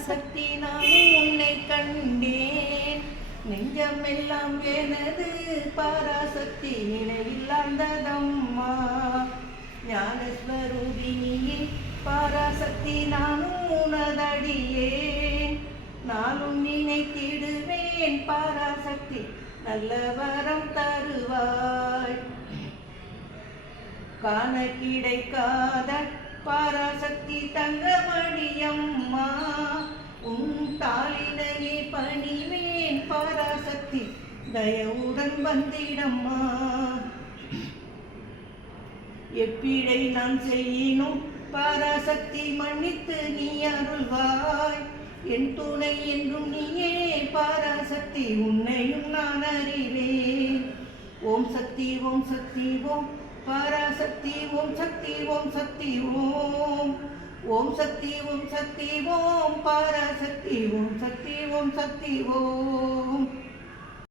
பராசக்தி நான் உன்னை கண்டேன், நெஞ்சமெல்லாம் எனது பராசக்தி நினைவில்லாததம்மா. ஞானஸ்வரூபிணியே பராசக்தி நான் உனதடியேன், நானும் நினைத்திடுவேன் பராசக்தி நல்ல வரம் தருவாய். காண கிடைக்காத பராசக்தி தங்கமடியம்மா, உன் தாளினையே பணிவேன் பராசக்தி தயவுடன் வந்திடம்மா. எப்பிழை நான் செய்யினும் பராசக்தி மன்னித்து நீ அருள்வாய். என் துணை என்றும் நீயே பராசக்தி, உன்னையும் நான் அறிவேன். ஓம் சக்தி ஓம் சக்தி ஓம் பராசக்தி, ஓம் சக்தி ஓம் சக்தி ஓம். ஓம் சக்தி ஓம் சக்தி ஓம் பராசக்தி, ஓம் சக்தி ஓம் சக்தி ஓம்.